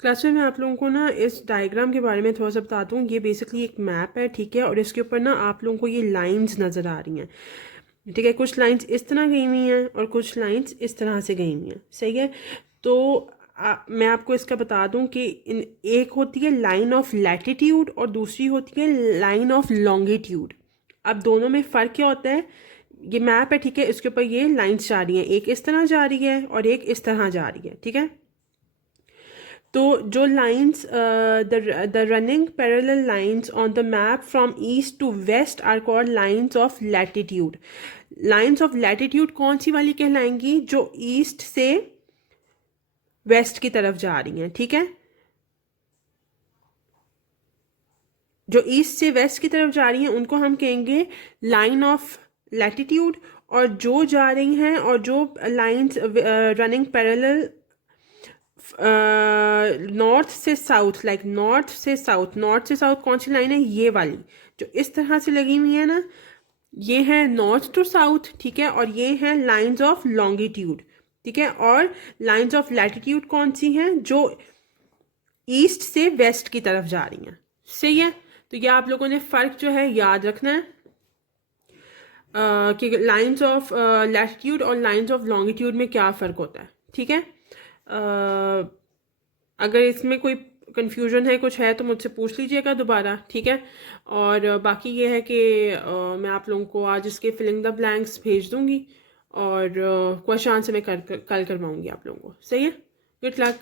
Class में मैं आप लोगों को ना इस डायग्राम के बारे में थोड़ा सा बताता हूँ। ये बेसिकली एक मैप है, ठीक है, और इसके ऊपर ना आप लोगों को ये लाइंस नज़र आ रही हैं, ठीक है। कुछ लाइंस इस तरह गई हुई हैं और कुछ लाइंस इस तरह से गई हुई हैं, सही है। तो मैं आपको इसका बता दूं कि एक होती है लाइन ऑफ लैटिट्यूड और दूसरी होती है लाइन ऑफ लॉन्गिट्यूड। अब दोनों में फ़र्क क्या होता है? ये मैप है, ठीक है, इसके ऊपर ये लाइंस जा रही हैं, एक इस तरह जा रही है और एक इस तरह जा रही है, ठीक है। तो जो lines the running parallel lines on the map from east to west are called lines of latitude. Lines of latitude कौन सी वाली कहलाएंगी? जो ईस्ट से वेस्ट की तरफ जा रही हैं, ठीक है। जो ईस्ट से वेस्ट की तरफ जा रही हैं उनको हम कहेंगे लाइन ऑफ लैटिट्यूड, और जो जा रही हैं और जो लाइंस रनिंग पैरेलल नॉर्थ से साउथ, लाइक नॉर्थ से साउथ कौन सी लाइन है? ये वाली जो इस तरह से लगी हुई है ना, ये है नॉर्थ टू साउथ, ठीक है, और ये है लाइंस ऑफ लॉन्गिट्यूड, ठीक है। और लाइंस ऑफ लैटिट्यूड कौन सी हैं? जो ईस्ट से वेस्ट की तरफ जा रही हैं, सही है। तो ये आप लोगों ने फ़र्क जो है याद रखना है कि लाइंस ऑफ लैटिट्यूड और लाइंस ऑफ लॉन्गिट्यूड में क्या फ़र्क होता है, ठीक है। अगर इसमें कोई कन्फ्यूजन है, कुछ है, तो मुझसे पूछ लीजिएगा दोबारा, ठीक है। और बाकी ये है कि मैं आप लोगों को आज इसके फिलिंग द ब्लैंक्स भेज दूंगी और क्वेश्चन आंसर मैं कल करवाऊंगी आप लोगों को, सही है। Good luck.